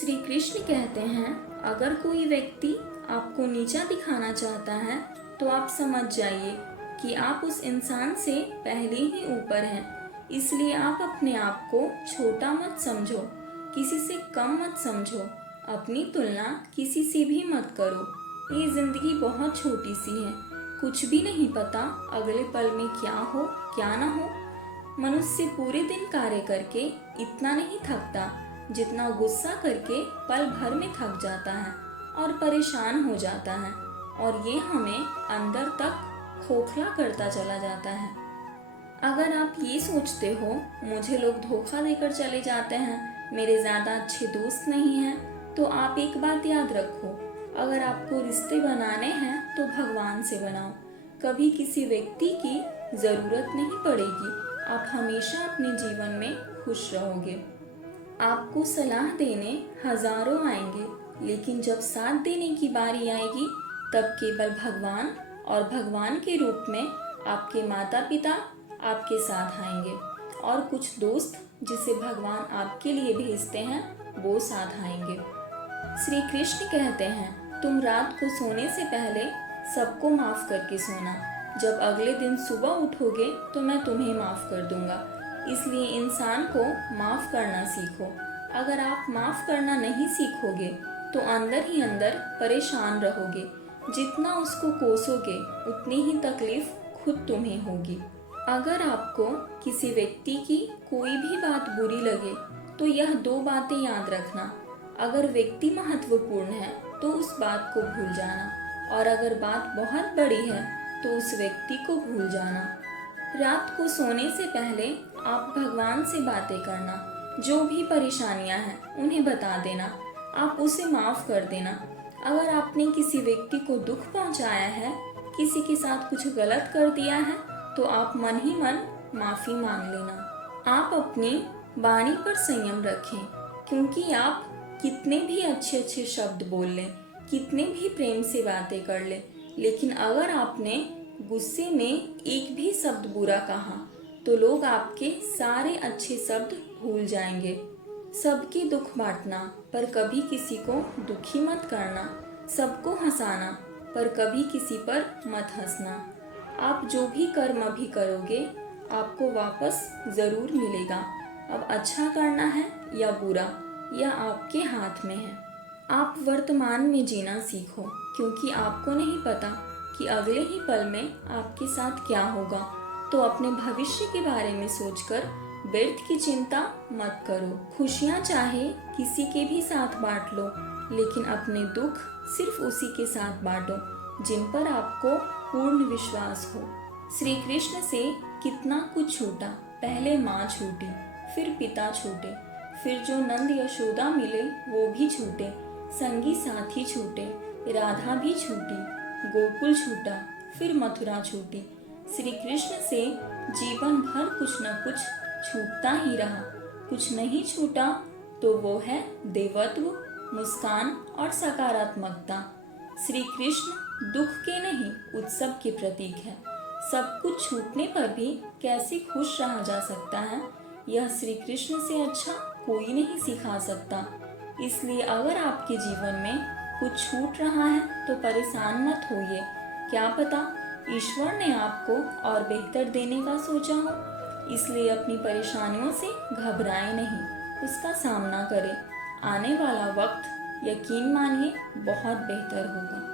श्री कृष्ण कहते हैं, अगर कोई व्यक्ति आपको नीचा दिखाना चाहता है तो आप समझ जाइए कि आप उस इंसान से पहले ही ऊपर हैं। इसलिए आप अपने आप को छोटा मत समझो, किसी से कम मत समझो, अपनी तुलना किसी से भी मत करो। ये जिंदगी बहुत छोटी सी है, कुछ भी नहीं पता अगले पल में क्या हो क्या ना हो। मनुष्य पूरे दिन कार्य करके इतना नहीं थकता जितना गुस्सा करके पल भर में थक जाता है और परेशान हो जाता है, और ये हमें अंदर तक खोखला करता चला जाता है। अगर आप ये सोचते हो मुझे लोग धोखा देकर चले जाते हैं, मेरे ज़्यादा अच्छे दोस्त नहीं हैं, तो आप एक बात याद रखो, अगर आपको रिश्ते बनाने हैं तो भगवान से बनाओ। कभी किसी व्यक्ति की ज़रूरत नहीं पड़ेगी, आप हमेशा अपने जीवन में खुश रहोगे। आपको सलाह देने हजारों आएंगे, लेकिन जब साथ देने की बारी आएगी तब केवल भगवान और भगवान के रूप में आपके माता पिता आपके साथ आएंगे, और कुछ दोस्त जिसे भगवान आपके लिए भेजते हैं वो साथ आएंगे। श्री कृष्ण कहते हैं, तुम रात को सोने से पहले सबको माफ करके सोना, जब अगले दिन सुबह उठोगे तो मैं तुम्हें माफ कर दूंगा। इसलिए इंसान को माफ करना सीखो। अगर आप माफ करना नहीं सीखोगे तो अंदर ही अंदर परेशान रहोगे। जितना उसको कोसोगे उतनी ही तकलीफ खुद तुम्हें होगी। अगर आपको किसी व्यक्ति की कोई भी बात बुरी लगे तो यह दो बातें याद रखना। अगर व्यक्ति महत्वपूर्ण है तो उस बात को भूल जाना, और अगर बात बहुत बड़ी है तो उस व्यक्ति को भूल जाना। रात को सोने से पहले आप भगवान से बातें करना, जो भी परेशानियां हैं उन्हें बता देना, आप उसे माफ कर देना। अगर आपने किसी व्यक्ति को दुख पहुंचाया है, किसी के साथ कुछ गलत कर दिया है, तो आप मन ही मन माफी मांग लेना। आप अपनी वाणी पर संयम रखें, क्योंकि आप कितने भी अच्छे अच्छे शब्द बोल लें, कितने भी प्रेम से बातें कर लें, लेकिन अगर आपने गुस्से में एक भी शब्द बुरा कहा तो लोग आपके सारे अच्छे शब्द भूल जाएंगे। सबके दुख बांटना पर कभी किसी को दुखी मत करना, सबको हंसाना पर कभी किसी पर मत हंसना। आप जो भी कर्म अभी करोगे आपको वापस ज़रूर मिलेगा। अब अच्छा करना है या बुरा, यह आपके हाथ में है। आप वर्तमान में जीना सीखो, क्योंकि आपको नहीं पता कि अगले ही पल में आपके साथ क्या होगा। तो अपने भविष्य के बारे में सोचकर व्यर्थ की चिंता मत करो। खुशियाँ चाहे किसी के भी साथ बांट लो, लेकिन अपने दुख सिर्फ उसी के साथ बांटो जिन पर आपको पूर्ण विश्वास हो। श्री कृष्ण से कितना कुछ छूटा, पहले माँ छूटी, फिर पिता छूटे, फिर जो नंद यशोदा मिले वो भी छूटे, संगी साथी छूटे, राधा भी छूटी, गोकुल छूटा, फिर मथुरा छूटी। श्री कृष्ण से जीवन भर कुछ न कुछ छूटता ही रहा। कुछ नहीं छूटा तो वो है देवत्व, मुस्कान और सकारात्मकता। श्री कृष्ण दुख के नहीं उत्सव के प्रतीक है। सब कुछ छूटने पर भी कैसे खुश रहा जा सकता है, यह श्री कृष्ण से अच्छा कोई नहीं सिखा सकता। इसलिए अगर आपके जीवन में कुछ छूट रहा है तो परेशान मत होइए। क्या पता ईश्वर ने आपको और बेहतर देने का सोचा हो। इसलिए अपनी परेशानियों से घबराएं नहीं, उसका सामना करें। आने वाला वक्त यकीन मानिए बहुत बेहतर होगा।